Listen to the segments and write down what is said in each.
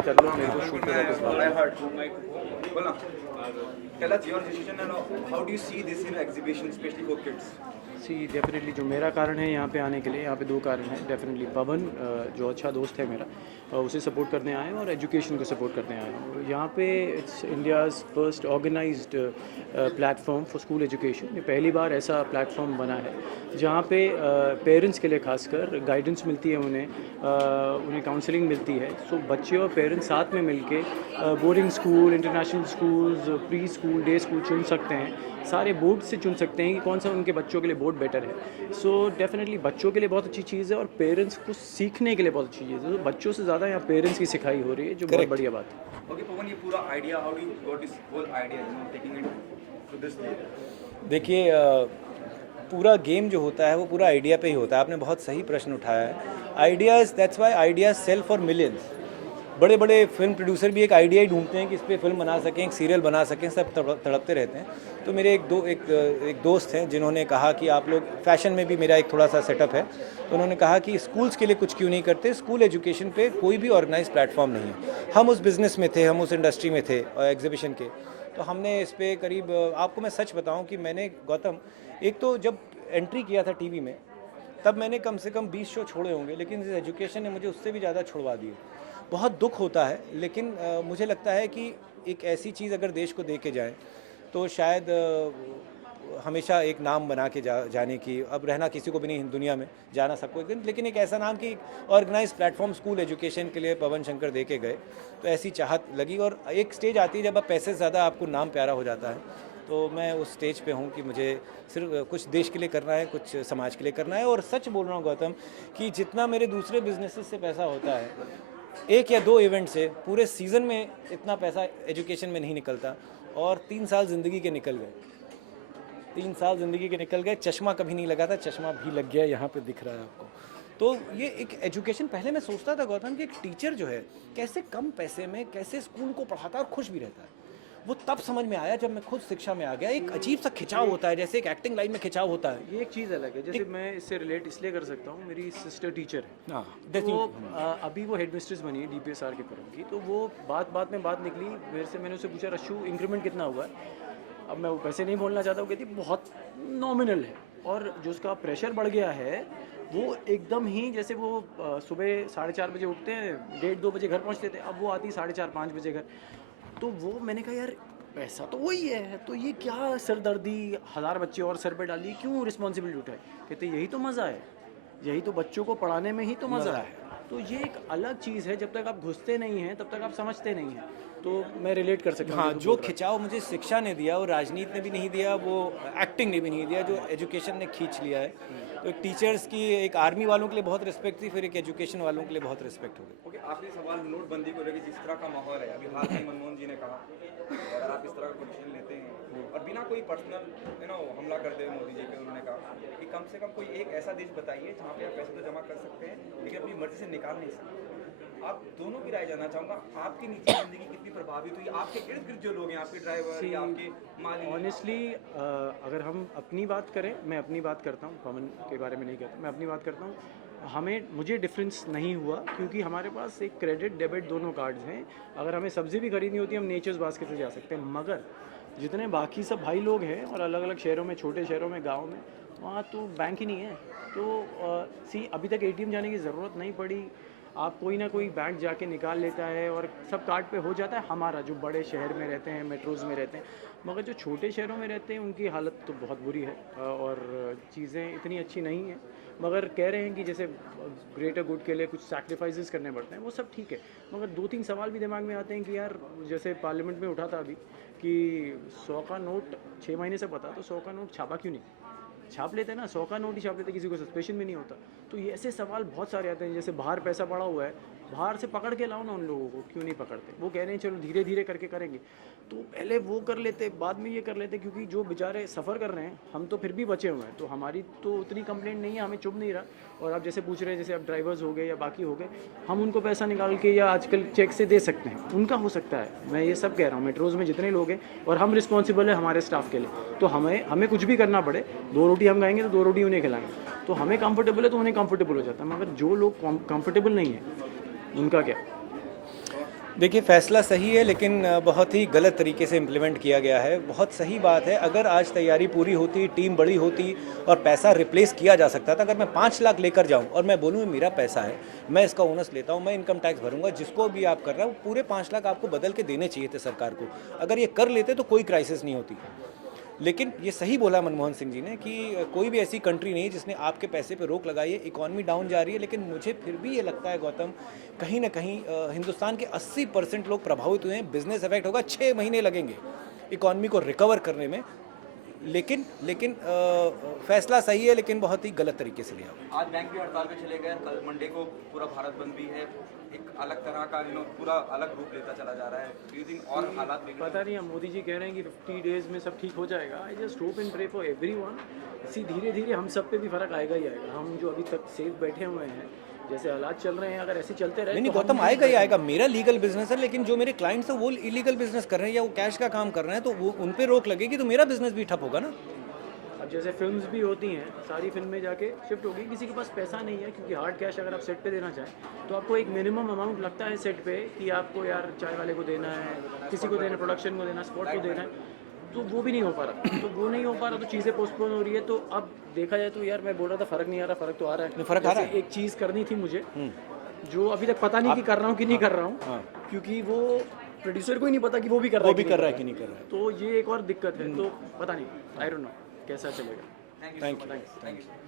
ही कर लो, मेरे को शूट पे वापस भागना। Tell us your decision and how do you see this in exhibition, especially for kids? See definitely जो मेरा कारण है यहाँ पे आने के लिए, यहाँ पे दो कारण हैं डेफिनेटली। पवन जो अच्छा दोस्त है मेरा, उसे सपोर्ट करने आए हैं और एजुकेशन को सपोर्ट करने आए हैं। यहाँ पे it's India's first organised platform for school education. ये पहली बार ऐसा प्लेटफॉर्म बना है जहाँ पे पेरेंट्स के लिए खासकर गाइडेंस मिलती है, उन्हें काउंसलिंग मिलती है। सो बच्चे और पेरेंट्स साथ में मिलके boarding school, international schools, pre school, day school चुन सकते हैं। सारे बोर्ड से चुन सकते हैं कि कौन सा उनके बच्चों के लिए बोर्ड बेटर है। सो डेफिनेटली बच्चों के लिए बहुत अच्छी चीज़ है और पेरेंट्स को सीखने के लिए बहुत अच्छी चीज़ है। तो बच्चों से ज़्यादा यहाँ पेरेंट्स की सिखाई हो रही है, जो बहुत बढ़िया बात है। Okay, Pawan, ये पूरा idea, how do you got this whole idea, taking it to this day? देखिए पूरा गेम जो होता है वो पूरा आइडिया पे ही होता है। आपने बहुत सही प्रश्न उठाया है। Ideas, that's why ideas sell for millions. बड़े बड़े फिल्म प्रोड्यूसर भी एक आइडिया ही ढूंढते हैं कि इस पर फिल्म बना सकें, एक सीरियल बना सकें, सब तड़पते रहते हैं। तो मेरे एक दोस्त हैं जिन्होंने कहा कि आप लोग, फैशन में भी मेरा एक थोड़ा सा सेटअप है, तो उन्होंने कहा कि स्कूल्स के लिए कुछ क्यों नहीं करते। स्कूल एजुकेशन पे कोई भी ऑर्गेनाइज प्लेटफॉर्म नहीं है। हम उस बिज़नेस में थे, हम उस इंडस्ट्री में थे एग्जीबिशन के, तो हमने इस पर करीब, आपको मैं सच बताऊँ कि मैंने, गौतम, एक तो जब एंट्री किया था टीवी में तब मैंने कम से कम 20 शो छोड़े होंगे, लेकिन इस एजुकेशन ने मुझे उससे भी ज़्यादा छुड़वा दिए। बहुत दुख होता है, लेकिन मुझे लगता है कि एक ऐसी चीज़ अगर देश को दे के जाए तो शायद हमेशा एक नाम बना के जाने की, अब रहना किसी को भी नहीं दुनिया में, जाना सबको एक दिन, लेकिन एक ऐसा नाम कि ऑर्गेनाइज प्लेटफॉर्म स्कूल एजुकेशन के लिए पवन शंकर दे के गए, तो ऐसी चाहत लगी। और एक स्टेज आती है जब आप पैसे से ज़्यादा आपको नाम प्यारा हो जाता है। तो मैं उस स्टेज पे हूँ कि मुझे सिर्फ कुछ देश के लिए करना है, कुछ समाज के लिए करना है। और सच बोल रहा हूँ गौतम कि जितना मेरे दूसरे बिजनेसेस से पैसा होता है, एक या दो इवेंट से पूरे सीज़न में इतना पैसा एजुकेशन में नहीं निकलता। और 3 साल ज़िंदगी के निकल गए, 3 साल ज़िंदगी के निकल गए। चश्मा कभी नहीं लगा था, चश्मा भी लग गया, यहाँ पे दिख रहा है आपको। तो ये एक एजुकेशन, पहले मैं सोचता था गौतम कि एक टीचर जो है कैसे कम पैसे में कैसे स्कूल को पढ़ाता है और खुश भी रहता है। वो तब समझ में आया जब मैं खुद शिक्षा में आ गया। एक अजीब सा खिंचाव होता है, जैसे एक एक्टिंग लाइन में खिंचाव होता है। ये एक चीज़ अलग है। जैसे मैं इससे रिलेट इसलिए कर सकता हूँ, मेरी सिस्टर टीचर है। हाँ, तो अभी वो हेड मिस्ट्रेस बनी है DPSR के फर्म की। तो वो बात में बात निकली मेरे से, मैंने उससे पूछा, रशु इंक्रीमेंट कितना हुआ है? अब मैं वो पैसे नहीं बोलना चाहता, वो कहती बहुत नॉमिनल है। और जो उसका प्रेशर बढ़ गया है वो एकदम ही, जैसे वो सुबह 4:30 बजे उठते हैं, 1:30-2 बजे घर पहुँचते थे, अब वो आती 4:30-5 बजे घर। तो वो मैंने कहा यार पैसा तो वही है, तो ये क्या सरदर्दी, 1000 बच्चे और सर पे डाली, क्यों रिस्पॉन्सिबिलिटी उठाई? कहते यही तो मज़ा है, यही तो बच्चों को पढ़ाने में ही तो मज़ा है। तो ये एक अलग चीज़ है, जब तक आप घुसते नहीं हैं तब तक आप समझते नहीं हैं। तो मैं रिलेट कर सकता हूँ। हाँ, जो खिंचाव मुझे शिक्षा ने दिया, वो राजनीति ने भी नहीं दिया, वो एक्टिंग ने भी नहीं दिया, जो एजुकेशन ने खींच लिया है। तो एक टीचर्स की, एक आर्मी वालों के लिए बहुत रिस्पेक्ट थी, फिर एक एजुकेशन वालों के लिए बहुत रिस्पेक्ट हो गई। ओके, आखिरी सवाल, नोटबंदी को लेकर जिस तरह का माहौल है अभी, हाल में मनमोहन जी ने कहा अगर आप इस तरह का पोजीशन लेते हैं और बिना कोई पर्सनल हमला करते हुए मोदी जी पे, उन्होंने कहा कि कम से कम कोई एक ऐसा देश बताइए जहाँ पे आप पैसे तो जमा कर सकते हैं लेकिन अपनी मर्जी से निकाल नहीं सकते। आप दोनों की राय जानना चाहूँगा, आपकी निजी जिंदगी कितनी प्रभावित हुई? आपके इर्द गिर्द जो लोग हैं, आपके ड्राइवर या आपके मालिक? ऑनेस्टली अगर हम अपनी बात करें, मैं अपनी बात करता हूँ, पवन के बारे में नहीं कहता, मैं अपनी बात करता हूँ। मुझे डिफरेंस नहीं हुआ क्योंकि हमारे पास एक क्रेडिट डेबिट दोनों कार्ड्स हैं। अगर हमें सब्ज़ी भी खरीदनी होती है हम नेचर्स बास्केट से जा सकते हैं, मगर जितने बाकी सब भाई लोग हैं और अलग अलग शहरों में, छोटे शहरों में, गाँव में, वहाँ तो बैंक ही नहीं है। तो अभी तक ATM जाने की ज़रूरत नहीं पड़ी। आप कोई ना कोई बैंक जाके निकाल लेता है और सब कार्ड पे हो जाता है। हमारा जो बड़े शहर में रहते हैं, मेट्रोज़ में रहते हैं, मगर जो छोटे शहरों में रहते हैं उनकी हालत तो बहुत बुरी है और चीज़ें इतनी अच्छी नहीं हैं। मगर कह रहे हैं कि जैसे ग्रेटर गुड के लिए कुछ सैक्रिफाइसेस करने पड़ते हैं, वो सब ठीक है। मगर 2-3 सवाल भी दिमाग में आते हैं कि यार, जैसे पार्लियामेंट में उठा था अभी कि 100 का नोट 6 महीने से पता, तो 100 का नोट छापा क्यों नहीं? छाप लेते हैं ना, 100 का नोट ही छाप लेते, किसी को सस्पेशन भी नहीं होता। तो ये ऐसे सवाल बहुत सारे आते हैं। जैसे बाहर पैसा पड़ा हुआ है, बाहर से पकड़ के लाओ ना उन लोगों को, क्यों नहीं पकड़ते? वो कह रहे हैं चलो धीरे धीरे करके करेंगे, तो पहले वो कर लेते, बाद में ये कर लेते, क्योंकि जो बेचारे सफ़र कर रहे हैं, हम तो फिर भी बचे हुए हैं। तो हमारी तो उतनी कंप्लेंट नहीं है, हमें चुभ नहीं रहा। और आप जैसे पूछ रहे हैं, जैसे अब ड्राइवर्स हो गए या बाकी हो गए, हम उनको पैसा निकाल के या आजकल चेक से दे सकते हैं, उनका हो सकता है। मैं ये सब कह रहा हूँ, मेट्रोज़ में जितने लोग हैं और हम रिस्पॉन्सिबल है हमारे स्टाफ के लिए, तो हमें कुछ भी करना पड़े, 2 रोटी हम खाएंगे तो 2 रोटी उन्हें खिलाएंगे। तो हमें कंफर्टेबल है तो उन्हें कंफर्टेबल हो जाता है, मगर जो लोग कंफर्टेबल नहीं है उनका क्या? देखिए फैसला सही है, लेकिन बहुत ही गलत तरीके से इम्प्लीमेंट किया गया है। बहुत सही बात है, अगर आज तैयारी पूरी होती, टीम बड़ी होती और पैसा रिप्लेस किया जा सकता था। अगर मैं 5 लाख लेकर जाऊं और मैं बोलूं मेरा पैसा है, मैं इसका ओनस लेता हूं, मैं इनकम टैक्स भरूंगा, जिसको भी आप कर रहे हो पूरे 5 लाख आपको बदल के देने चाहिए थे सरकार को। अगर ये कर लेते तो कोई क्राइसिस नहीं होती। लेकिन ये सही बोला मनमोहन सिंह जी ने कि कोई भी ऐसी कंट्री नहीं है जिसने आपके पैसे पे रोक लगाई है। इकॉनमी डाउन जा रही है, लेकिन मुझे फिर भी ये लगता है गौतम, कहीं ना कहीं हिंदुस्तान के 80% लोग प्रभावित हुए हैं। बिजनेस इफेक्ट होगा, 6 महीने लगेंगे इकॉनमी को रिकवर करने में। लेकिन फैसला सही है, लेकिन बहुत ही गलत तरीके से लिया। आज बैंक भी हड़ताल पे चले गए, कल मंडे को पूरा भारत बंद भी है। एक अलग तरह का पूरा अलग रूप लेता चला जा रहा है। डू यू थिंक और हालात बिगड़ पता नहीं, अब मोदी जी कह रहे हैं कि 50 डेज में सब ठीक हो जाएगा। I just hope and pray for everyone. इसी धीरे धीरे हम सब पे भी फर्क आएगा ही आएगा। हम जो अभी तक सेफ बैठे हुए हैं, जैसे हालात चल रहे हैं, अगर ऐसे चलते रहे नहीं तो गौतम, आएगा ही आएगा। मेरा लीगल बिजनेस है, लेकिन जो मेरे क्लाइंट्स हैं वो इलीगल बिजनेस कर रहे हैं या वो कैश का काम कर रहे हैं, तो वो उन पे रोक लगेगी तो मेरा बिजनेस भी ठप होगा ना। अब जैसे फिल्म्स भी होती हैं, सारी फिल्में जाके शिफ्ट होगी। किसी के पास पैसा नहीं है, क्योंकि हार्ड कैश अगर आप सेट पे देना चाहें तो आपको एक मिनिमम अमाउंट लगता है सेट पे कि आपको यार चाय वाले को देना है, किसी को देना, प्रोडक्शन को देना, स्पॉट को देना है, तो वो भी नहीं हो पा रहा। तो वो नहीं हो पा रहा तो चीज़ें पोस्टपोन हो रही है। तो अब देखा जाए तो यार मैं बोल रहा था फ़र्क नहीं आ रहा, फ़र्क तो आ रहा है। फ़र्क आ रहा है। एक चीज़ करनी थी मुझे, जो अभी तक पता नहीं कि कर रहा हूँ कि नहीं कर रहा हूँ, क्योंकि वो प्रोड्यूसर को ही नहीं पता कि वो भी कर रहा है, वो भी कर रहा है कि नहीं कर रहा है। तो ये एक और दिक्कत है। तो पता नहीं, आई डोंट नो कैसा चलेगा। Thank you.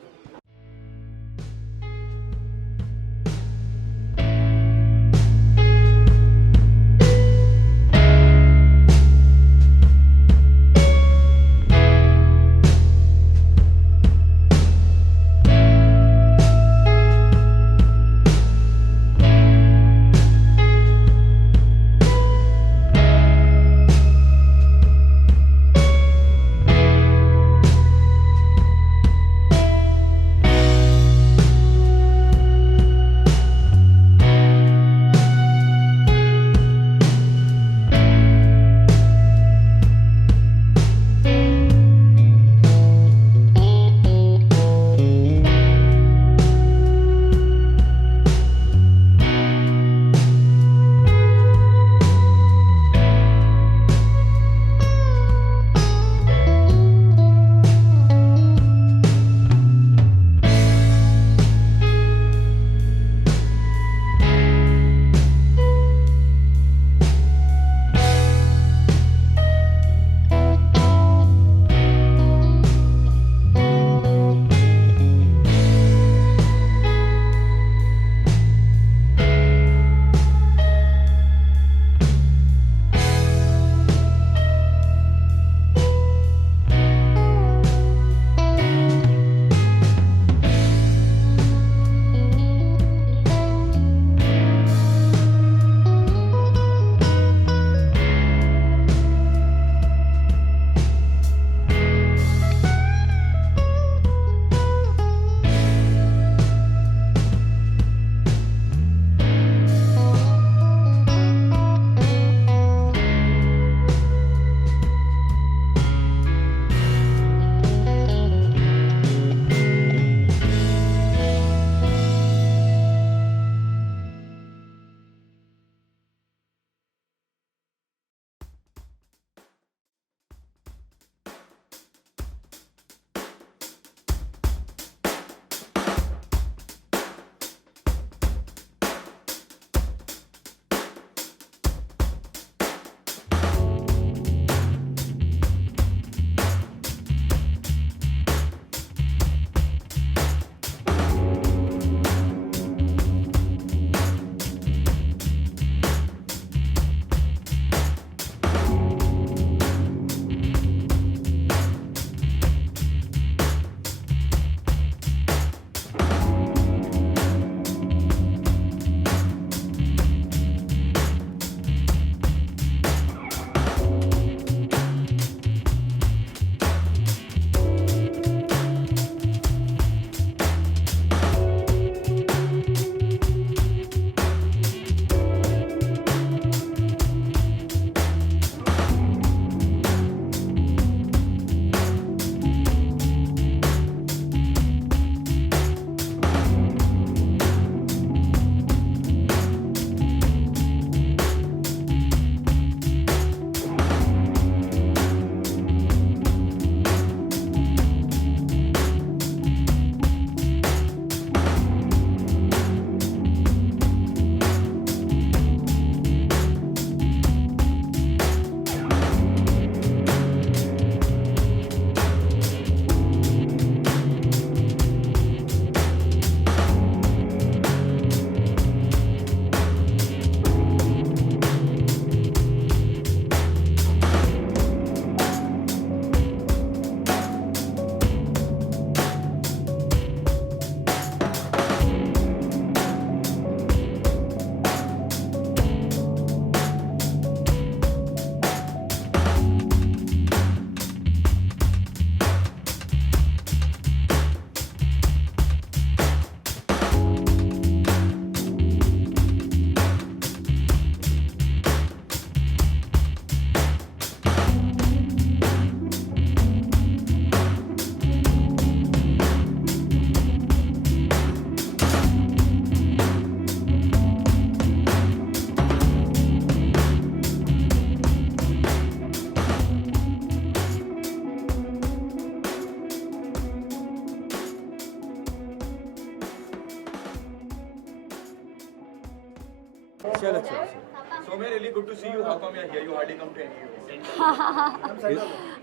चलो चलो So man, really good to see you. How come you're here? You hardly come to any events.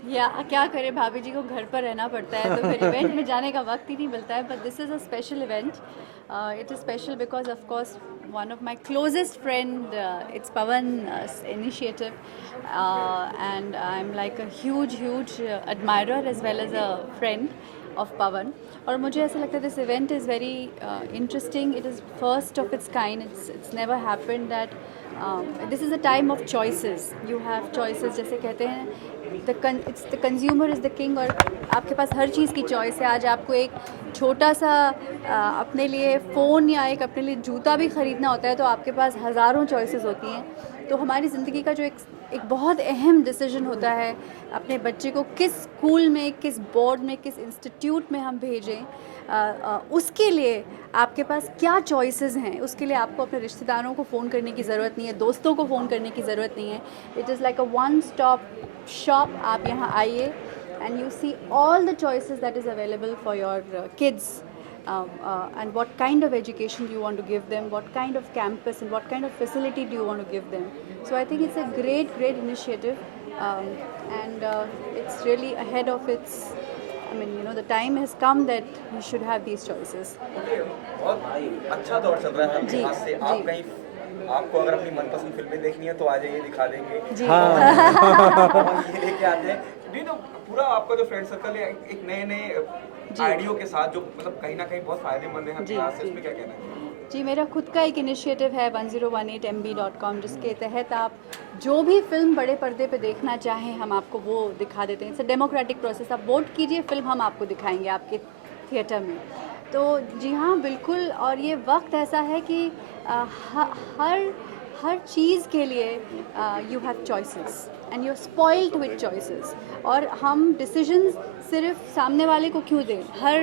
या क्या करें, भाभी जी को घर पर रहना पड़ता है तो फिर इवेंट में जाने का वक्त ही नहीं मिलता है. But this is a special event. It is special because of course one of my closest friend, it's Pavan initiative, and I'm like a huge admirer as well as a friend of Pavan. और मुझे ऐसा लगता है this event is very interesting. It is first of its kind. It's never happened that this is a time of choices. You have choices, जैसे कहते हैं the consumer is the king. और आपके पास हर चीज़ की चॉइस है. आज आपको एक छोटा सा अपने लिए फ़ोन या एक अपने लिए जूता भी ख़रीदना होता है तो आपके पास हज़ारों चॉइसेस होती हैं. तो हमारी ज़िंदगी का जो एक बहुत अहम डिसीजन होता है अपने बच्चे को किस स्कूल में, किस बोर्ड में, किस इंस्टीट्यूट में हम भेजें, उसके लिए आपके पास क्या चॉइसेस हैं. उसके लिए आपको अपने रिश्तेदारों को फ़ोन करने की ज़रूरत नहीं है, दोस्तों को फ़ोन करने की ज़रूरत नहीं है. It is like a one stop shop. आप यहाँ आइए and you see all the choices that is available for your kids, and what kind of education do you want to give them, what kind of campus and what kind of facility do you want to give them. So I think it's a great initiative, and it's really ahead of its, I mean, you know, the time has come that we should have these choices. बहुत अच्छा दौर चल रहा है जी, यहाँ से. आप जी. कहीं आपको अगर अपनी मनपसंद फिल्में देखनी है तो आ जाइए, दिखा देंगे. जी. और ये लेके आते हैं. नहीं तो पूरा आपका जो फ्रेंड सर्कल है एक नए आइडियो के साथ जो मतलब कहीं ना कहीं बहुत फायदेमंद है जी, यहाँ से, जी. उसमें क्या कहना है? जी, मेरा खुद का एक इनिशिएटिव है 1018mb.com, जिसके तहत आप जो भी फिल्म बड़े पर्दे पे देखना चाहें हम आपको वो दिखा देते हैं. It's a democratic process. आप वोट कीजिए, फिल्म हम आपको दिखाएंगे आपके थिएटर में. तो जी हाँ, बिल्कुल. और ये वक्त ऐसा है कि हर चीज़ के लिए you have choices and you are spoiled with choices. और हम डिसीजंस सिर्फ सामने वाले को क्यों दें. हर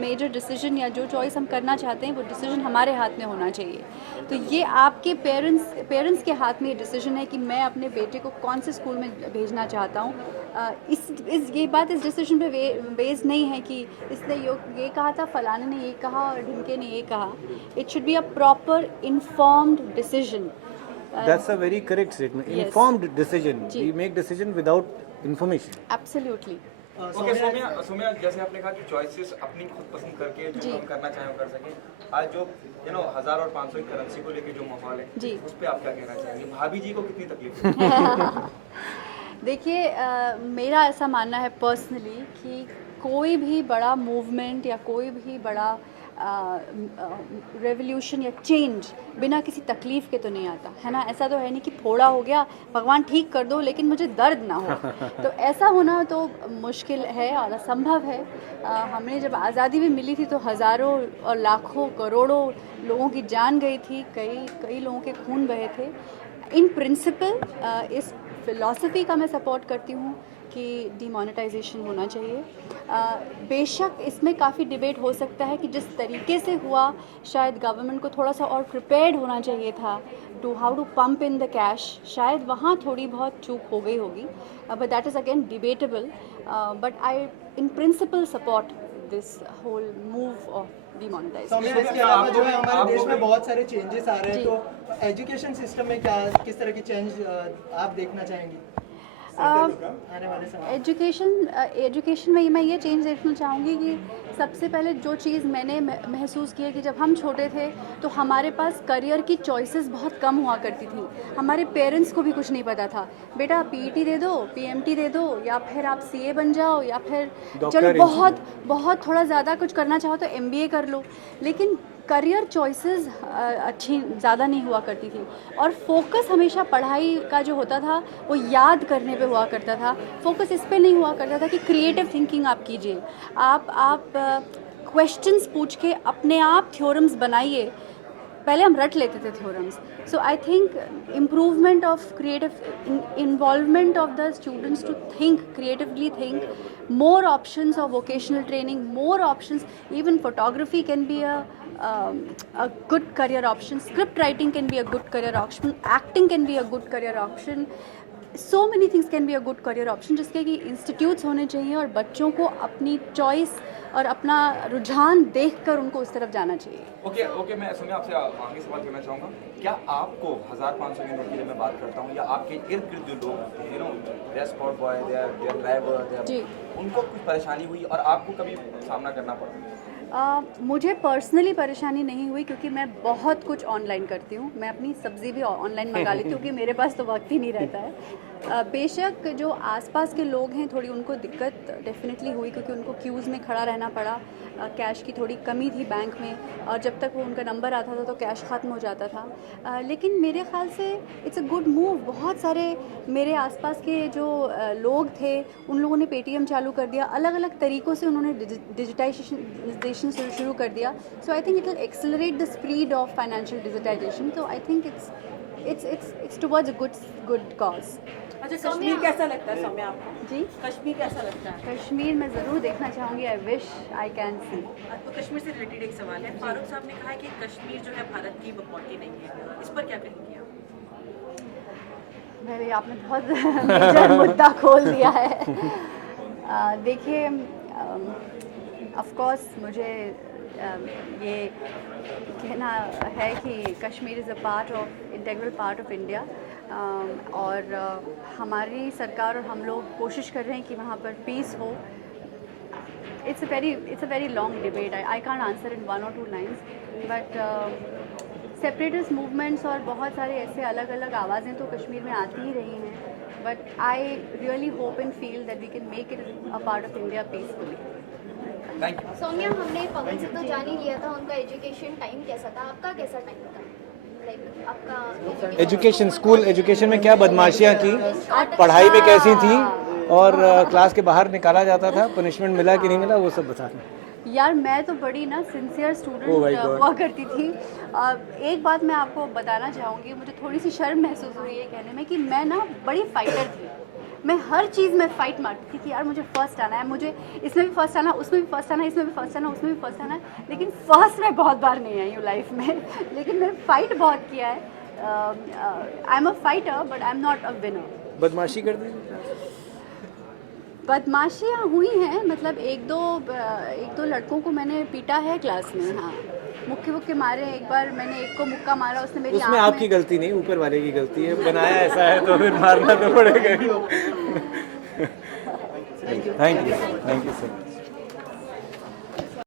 मेजर डिसीजन या जो चॉइस हम करना चाहते हैं वो डिसीजन हमारे हाथ में होना चाहिए. तो ये आपके पेरेंट्स के हाथ में ये डिसीजन है कि मैं अपने बेटे को कौन से स्कूल में भेजना चाहता हूँ. ये बात इस डिसीजन पे बेस्ड नहीं है कि इसने ये कहा था, फलाने ने ये कहा और ढिमके ने ये कहा. It should be a proper informed decision. That's a very correct statement. Yes. Informed decision. जी. We make decision without information. Absolutely. Okay Soumya, जैसे आपने कहा कि चॉइसेस अपनी खुद पसंद करके जो जी. हम करना चाहें वो कर सकें. आज जो 1000 और 500 की करेंसी को लेके जो माहौल है जी. उस पर आप क्या कहना चाहेंगे? भाभी जी को कितनी तकलीफ है? देखिए, मेरा ऐसा मानना है पर्सनली कि कोई भी बड़ा मूवमेंट या कोई भी बड़ा रेवोल्यूशन या चेंज बिना किसी तकलीफ़ के तो नहीं आता है ना. ऐसा तो है नहीं कि फोड़ा हो गया, भगवान ठीक कर दो लेकिन मुझे दर्द ना हो. तो ऐसा होना तो मुश्किल है और असंभव है. हमें जब आज़ादी भी मिली थी तो हज़ारों और लाखों करोड़ों लोगों की जान गई थी, कई लोगों के खून बहे थे. इन प्रिंसिपल इस फिलॉसफी का मैं सपोर्ट करती हूँ कि डीमोनेटाइजेशन होना चाहिए. बेशक इसमें काफ़ी डिबेट हो सकता है कि जिस तरीके से हुआ शायद गवर्नमेंट को थोड़ा सा और प्रिपेयर्ड होना चाहिए था to how to pump in the cash. शायद वहाँ थोड़ी बहुत चूक हो गई होगी, but that is again debatable. But I in principle support this whole move of इसके डीमोनेटाइजेशन. अलावा जो है हमारे देश में बहुत सारे चेंजेस आ रहे हैं. जी. तो एजुकेशन सिस्टम में किस तरह की चेंज आप देखना चाहेंगी आने वाले समय? एजुकेशन में मैं ये चेंज देखना चाहूँगी कि सबसे पहले जो चीज़ मैंने महसूस की है कि जब हम छोटे थे तो हमारे पास करियर की चॉइसेस बहुत कम हुआ करती थी. हमारे पेरेंट्स को भी कुछ नहीं पता था, बेटा पीईटी दे दो, पीएमटी दे दो, या फिर आप सीए बन जाओ, या फिर चलो बहुत थोड़ा ज़्यादा कुछ करना चाहो तो एमबीए कर लो. लेकिन करियर चॉइसेस अच्छी ज़्यादा नहीं हुआ करती थी. और फोकस हमेशा पढ़ाई का जो होता था वो याद करने पे हुआ करता था. फोकस इस पे नहीं हुआ करता था कि क्रिएटिव थिंकिंग आप कीजिए, आप क्वेश्चंस पूछ के अपने आप थ्योरम्स बनाइए. पहले हम रट लेते थे theorems. So I think improvement of creative involvement of the students to think creatively, think more options of vocational training, more options. Even photography can be a good career option. Script writing can be a good career option. Acting can be a good career option. So many things can be a good career option, जिसके कि institutes होने चाहिए और बच्चों को अपनी choice और अपना रुझान देखकर उनको उस तरफ जाना चाहिए। ओके मैं सुनिए आपसे आगे सवाल करना चाहूँगा, क्या आपको 1500 की नौकरी जब मैं बात करता हूँ या आपके इर्द गिर्द जो लोग होते हैं, they are spot boy, they are driver, जी। उनको कुछ परेशानी हुई और आपको कभी सामना करना पड़ा? मुझे पर्सनली परेशानी नहीं हुई क्योंकि मैं बहुत कुछ ऑनलाइन करती हूँ। मैं अपनी सब्ज़ी भी ऑनलाइन मंगा लेती हूँ क्योंकि मेरे पास तो वक्त ही नहीं रहता है। बेशक जो आसपास के लोग हैं थोड़ी उनको दिक्कत डेफिनेटली हुई क्योंकि उनको क्यूज़ में खड़ा रहना पड़ा। कैश की थोड़ी कमी थी बैंक में और जब तक वो उनका नंबर आता था तो कैश ख़त्म हो जाता था। लेकिन मेरे ख़्याल से इट्स अ गुड मूव। बहुत सारे मेरे आसपास के जो लोग थे उन लोगों ने पेटीएम चालू कर दिया, अलग अलग तरीक़ों से उन्होंने डिजिटाइजेशन शुरू कर दिया। So I think it will accelerate the speed of financial digitisation. तो I think it's towards a good cause. अच्छा, कश्मीर कैसा लगता है सौम्या आपको? जी, कश्मीर कैसा लगता है? कश्मीर मैं ज़रूर देखना चाहूँगी। I wish I can see. तो कश्मीर से रिलेटेड एक सवाल है। फारूक साहब ने कहा है कि कश्मीर जो है भारत की प्रॉपर्टी नहीं है, इस पर क्या कहेंगे आप? मेरे आपने बहुत मेजर मुद्दा खोल दिया है। देखिए, ऑफ कोर्स मुझे ये कहना है कि Kashmir is a part of integral part of India और हमारी सरकार और हम लोग कोशिश कर रहे हैं कि वहाँ पर पीस हो। It's a very long debate. I can't answer in 1 or 2 lines, but separatist movements और बहुत सारे ऐसे अलग अलग आवाज़ें तो कश्मीर में आती ही रही हैं, but I really hope and feel that we can make it a part of India peacefully. Thank you. Saumya, हमने पवन से तो जान ही लिया था उनका एजुकेशन टाइम कैसा था, आपका कैसा टाइम था? लाइक आपका एजुकेशन, स्कूल एजुकेशन में क्या बदमाशियाँ की, पढ़ाई में कैसी थी और क्लास के बाहर निकाला जाता था, पनिशमेंट मिला कि नहीं मिला, वो सब बता दें। यार मैं तो बड़ी ना सिंसियर स्टूडेंट हुआ करती थी। एक बात मैं आपको बताना चाहूँगी, मुझे थोड़ी सी शर्म महसूस हुई है कहने में कि मैं ना बड़ी फाइटर थी। मैं हर चीज़ में फ़ाइट मारती थी कि यार मुझे फ़र्स्ट आना है, मुझे इसमें भी फ़र्स्ट आना, उसमें भी फ़र्स्ट आना, इसमें भी फ़र्स्ट आना, उसमें भी फ़र्स्ट आना। लेकिन फ़र्स्ट मैं बहुत बार नहीं आई हूँ लाइफ में लेकिन मैं फ़ाइट बहुत किया है। I am a fighter but I am not a winner. बदमाशी कर दी? बदमाशियाँ हुई हैं, मतलब एक दो लड़कों को मैंने पीटा है क्लास में। हाँ, मुक्के मारे। एक बार मैंने एक को मुक्का मारा, उसने मेरी उसमें आँख आपकी गलती नहीं, ऊपर वाले की गलती है। बनाया ऐसा है तो फिर मारना तो पड़ेगा। Thank you sir.